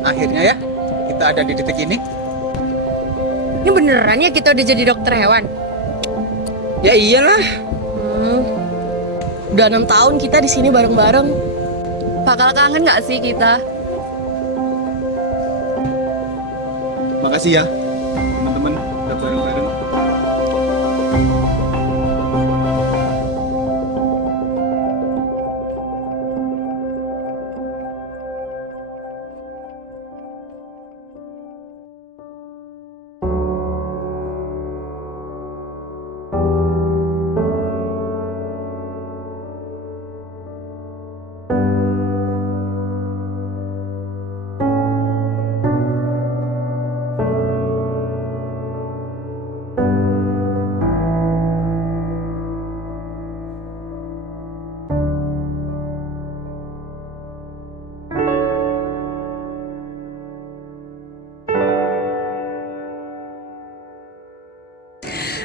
Akhirnya ya, kita ada di titik ini. Ini beneran ya kita udah jadi dokter hewan? Ya iyalah. Udah 6 tahun kita di sini bareng-bareng. Bakal kangen nggak sih kita? Makasih ya, teman-teman, udah bareng-bareng.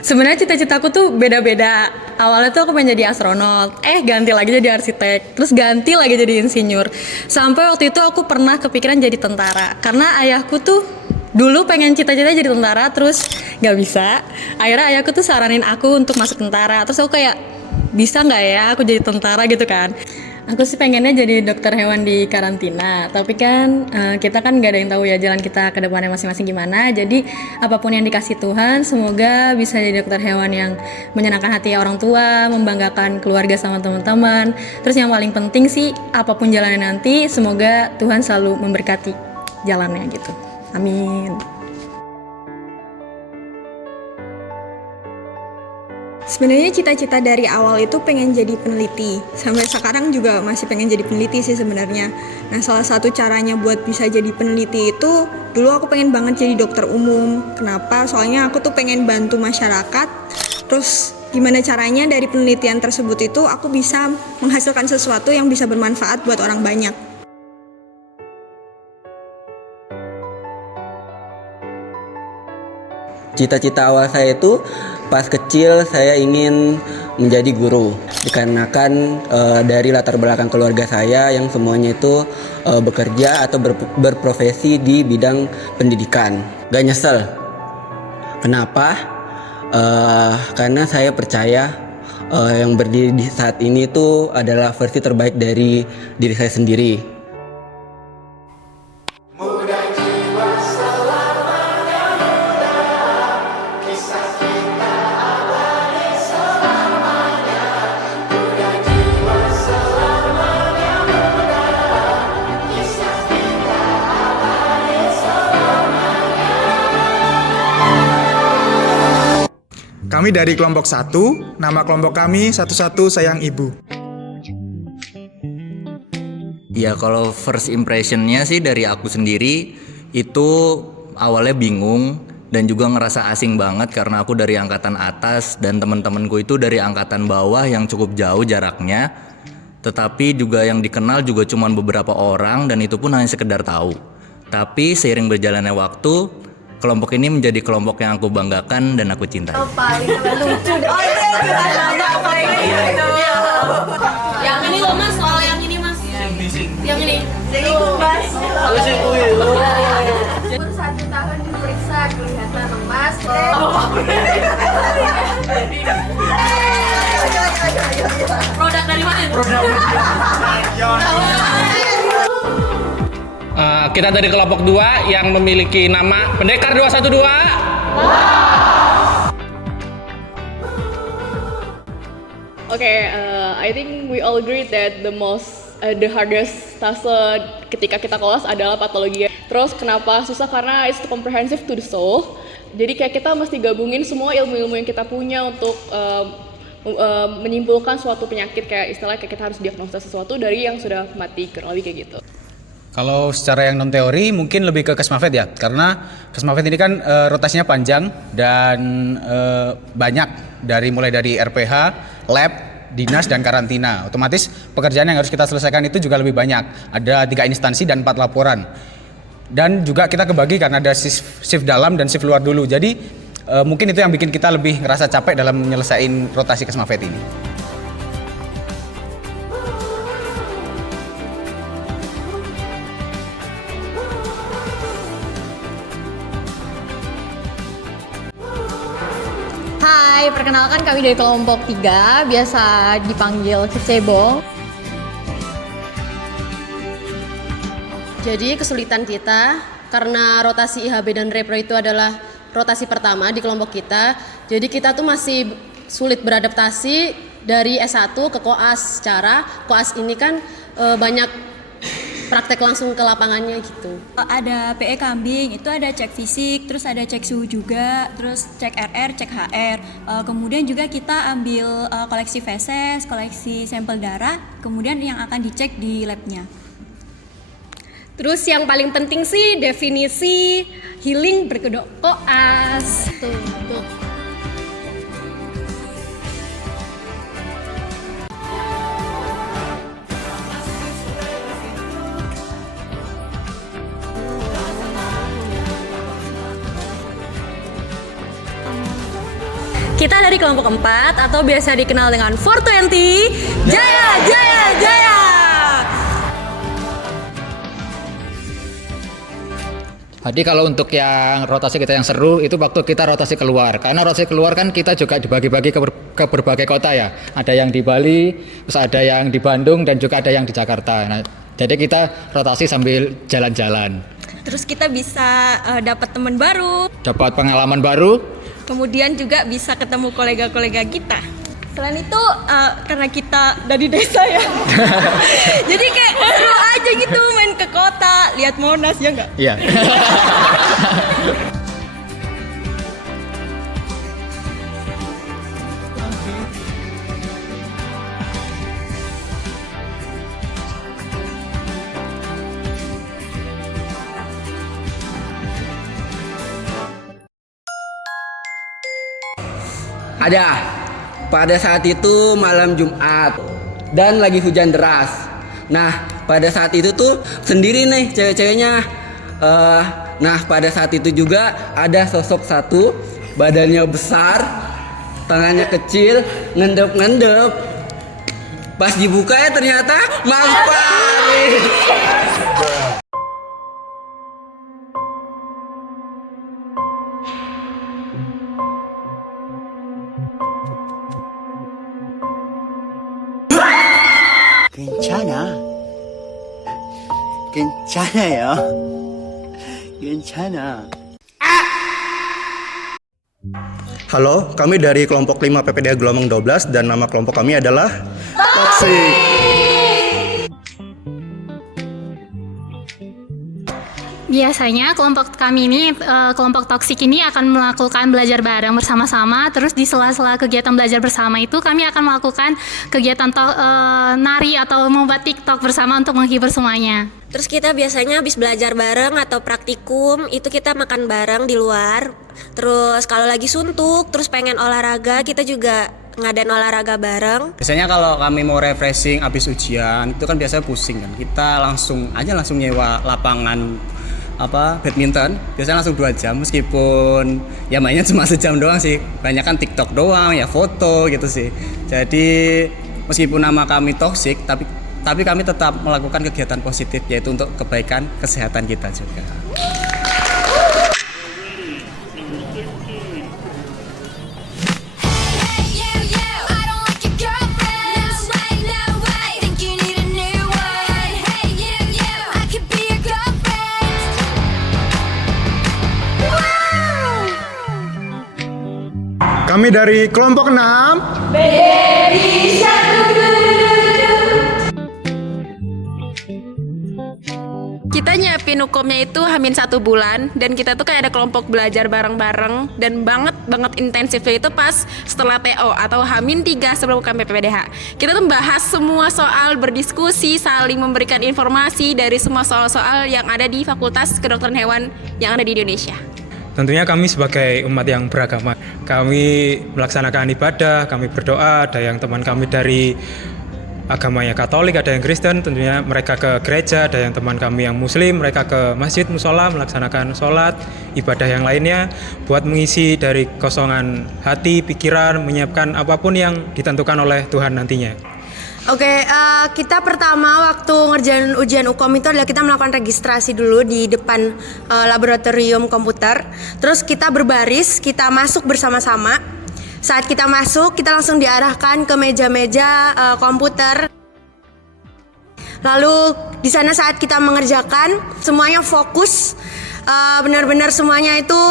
Sebenarnya cita-citaku tuh beda-beda. Awalnya tuh aku pengen jadi astronot, ganti lagi jadi arsitek, terus ganti lagi jadi insinyur. Sampai waktu itu aku pernah kepikiran jadi tentara. Karena ayahku tuh dulu pengen cita-cita jadi tentara, terus gak bisa. Akhirnya ayahku tuh saranin aku untuk masuk tentara. Terus aku kayak, bisa gak ya aku jadi tentara gitu kan. Aku sih pengennya jadi dokter hewan di karantina, tapi kan kita kan gak ada yang tahu ya jalan kita ke depannya masing-masing gimana. Jadi apapun yang dikasih Tuhan, semoga bisa jadi dokter hewan yang menyenangkan hati orang tua, membanggakan keluarga sama teman-teman. Terus yang paling penting sih, apapun jalannya nanti, semoga Tuhan selalu memberkati jalannya gitu. Amin. Sebenarnya cita-cita dari awal itu pengen jadi peneliti. Sampai sekarang juga masih pengen jadi peneliti sih sebenarnya. Nah, salah satu caranya buat bisa jadi peneliti itu, dulu aku pengen banget jadi dokter umum. Kenapa? Soalnya aku tuh pengen bantu masyarakat. Terus gimana caranya dari penelitian tersebut itu aku bisa menghasilkan sesuatu yang bisa bermanfaat buat orang banyak. Cita-cita awal saya itu pas kecil saya ingin menjadi guru, dikarenakan dari latar belakang keluarga saya yang semuanya itu bekerja atau berprofesi di bidang pendidikan. Gak nyesel. Kenapa? Karena saya percaya yang berdiri di saat ini itu adalah versi terbaik dari diri saya sendiri. Kami dari kelompok 1, nama kelompok kami Satu-Satu Sayang Ibu. Ya kalau first impressionnya sih dari aku sendiri itu awalnya bingung dan juga ngerasa asing banget karena aku dari angkatan atas dan teman-temanku itu dari angkatan bawah yang cukup jauh jaraknya. Tetapi juga yang dikenal juga cuma beberapa orang dan itu pun hanya sekedar tahu. Tapi seiring berjalannya waktu, kelompok ini menjadi kelompok yang aku banggakan dan aku cintai. Yang ini loh mas, soal yang ini mas. Yang ini. Jadi ikut mas. Umur 1 tahun diperiksa kelihatan emas. Produk dari mana? Kita dari kelompok 2 yang memiliki nama Pendekar 212. I think we all agree that the hardest task ketika kita kelas adalah patologi. Terus kenapa susah? Karena it's comprehensive to the soul. Jadi kayak kita mesti gabungin semua ilmu-ilmu yang kita punya untuk menyimpulkan suatu penyakit, kayak istilahnya kayak kita harus diagnosa sesuatu dari yang sudah mati, kurang lebih kayak gitu. Kalau secara yang non teori mungkin lebih ke Kesmafet ya, karena Kesmafet ini kan rotasinya panjang dan banyak mulai dari RPH, lab, dinas dan karantina. Otomatis pekerjaan yang harus kita selesaikan itu juga lebih banyak. Ada 3 instansi dan 4 laporan. Dan juga kita kebagi karena ada shift dalam dan shift luar dulu. Jadi mungkin itu yang bikin kita lebih ngerasa capek dalam menyelesaikan rotasi Kesmafet ini. Hai, perkenalkan kami dari kelompok 3, biasa dipanggil kecebong. Jadi kesulitan kita karena rotasi IHB dan Repro itu adalah rotasi pertama di kelompok kita. Jadi kita tuh masih sulit beradaptasi dari S1 ke koas. Secara koas ini kan banyak praktek langsung ke lapangannya gitu. Ada PE kambing, itu ada cek fisik, terus ada cek suhu juga, terus cek RR, cek HR. Kemudian juga kita ambil koleksi feses, koleksi sampel darah, kemudian yang akan dicek di labnya. Terus yang paling penting sih definisi healing berkedok koas. Tuh. Kita dari kelompok 4 atau biasa dikenal dengan 420. Jaya, jaya, jaya. Jadi kalau untuk yang rotasi kita yang seru itu waktu kita rotasi keluar. Karena rotasi keluar kan kita juga dibagi-bagi ke berbagai kota ya. Ada yang di Bali, terus ada yang di Bandung dan juga ada yang di Jakarta. Nah, jadi kita rotasi sambil jalan-jalan. Terus kita bisa dapat teman baru, Dapat pengalaman baru. kemudian juga bisa ketemu kolega-kolega kita. Selain itu karena kita dari desa ya, jadi kayak seru aja gitu main ke kota, lihat Monas ya nggak? Iya. Ada. Pada saat itu malam Jumat dan lagi hujan deras. Nah, pada saat itu tuh sendiri nih cewek-ceweknya. Nah, pada saat itu juga ada sosok satu, badannya besar, tangannya kecil, ngendep-ngendep. Pas dibuka ya ternyata Mas Farid. 'Halo, kami dari kelompok 5 PPDA Gelombang 12 dan nama kelompok kami adalah Toxic. Biasanya kelompok kami ini, kelompok toksik ini akan melakukan belajar bareng bersama-sama. Terus di sela-sela kegiatan belajar bersama itu kami akan melakukan kegiatan nari atau membuat TikTok bersama untuk menghibur semuanya. Terus kita biasanya habis belajar bareng atau praktikum itu kita makan bareng di luar. Terus kalau lagi suntuk, terus pengen olahraga, kita juga ngadain olahraga bareng. Biasanya kalau kami mau refreshing habis ujian itu kan biasanya pusing kan. Kita langsung nyewa lapangan badminton. Biasanya langsung 2 jam meskipun ya mainnya cuma sejam doang sih. Banyak kan TikTok doang, ya foto gitu sih. Jadi meskipun nama kami toksik tapi kami tetap melakukan kegiatan positif yaitu untuk kebaikan kesehatan kita juga. Kami dari kelompok 6 BDI 1. Kita nyiapin hukumnya itu H-1 bulan dan kita tuh kayak ada kelompok belajar bareng-bareng dan banget intensifnya itu pas setelah TO atau H-3 sebelum bukan PPDH. Kita tuh bahas semua soal, berdiskusi, saling memberikan informasi dari semua soal-soal yang ada di Fakultas Kedokteran Hewan yang ada di Indonesia. Tentunya kami sebagai umat yang beragama, kami melaksanakan ibadah, kami berdoa, ada yang teman kami dari agamanya Katolik, ada yang Kristen, tentunya mereka ke gereja, ada yang teman kami yang Muslim, mereka ke masjid, musola, melaksanakan sholat, ibadah yang lainnya, buat mengisi dari kosongan hati, pikiran, menyiapkan apapun yang ditentukan oleh Tuhan nantinya. Oke, kita pertama waktu ngerjain ujian UKOM itu adalah kita melakukan registrasi dulu di depan laboratorium komputer. Terus kita berbaris, kita masuk bersama-sama. saat kita masuk kita langsung diarahkan ke meja-meja komputer. Lalu di sana saat kita mengerjakan semuanya fokus, benar-benar semuanya itu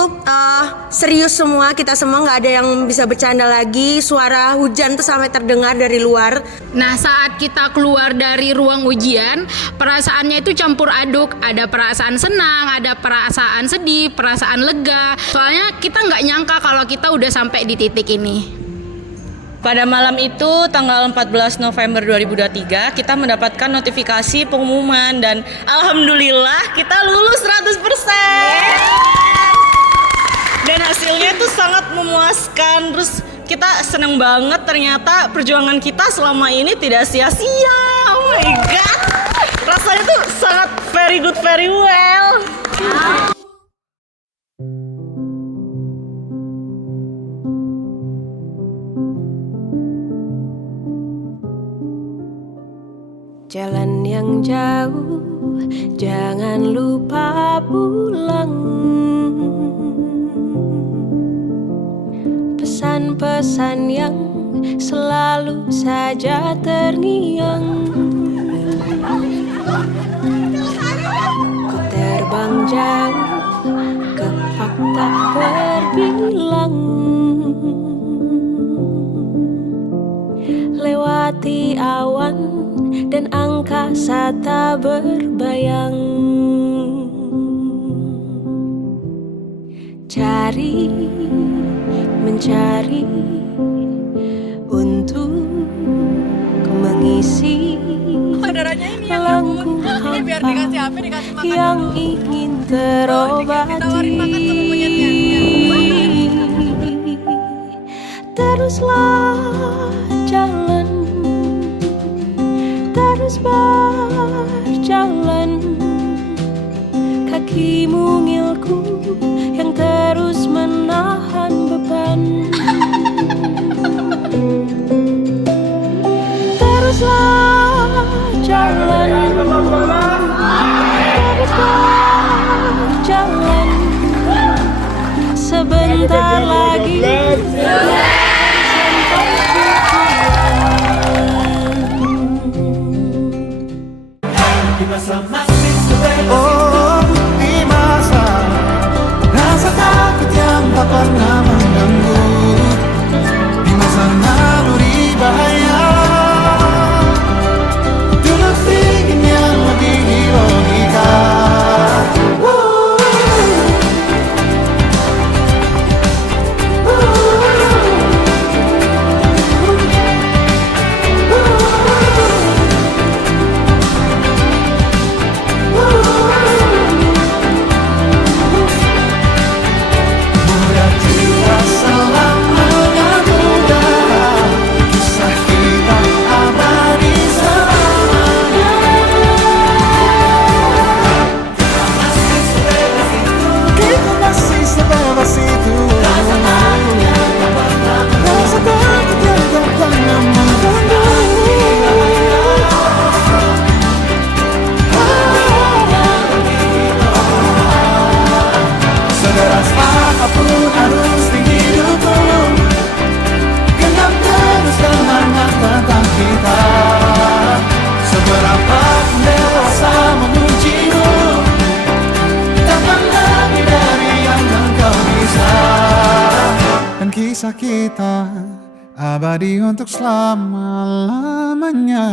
serius semua, kita semua nggak ada yang bisa bercanda lagi. Suara hujan tuh sampai terdengar dari luar. Nah, saat kita keluar dari ruang ujian, perasaannya itu campur aduk. Ada perasaan senang, ada perasaan sedih, perasaan lega. Soalnya kita nggak nyangka kalau kita udah sampai di titik ini. Pada malam itu, tanggal 14 November 2023, kita mendapatkan notifikasi pengumuman dan alhamdulillah kita lulus 100%. Dan hasilnya itu sangat memuaskan. Terus kita senang banget, ternyata perjuangan kita selama ini tidak sia-sia. Oh my god. Rasanya tuh sangat very good, very well. Jalan yang jauh, jangan lupa pulang. Pesan-pesan yang selalu saja terngiang. Ku terbang jauh ke fakta berbilang. Lewati awan dan angkasa tak berbayang. Cari, mencari untuk mengisi langkah hampa yang ingin terobati. Teruslah jalan, terus berjalan, kaki mungilku yang terus menahan beban. Teruslah jalan, terus berjalan, sebentar lagi sampai Oh, di masa rasa takut yang tak pernah mengganggu, di masa naluri bahaya, dulu ingin yang lebih logika. Kisah kita abadi untuk selama-lamanya.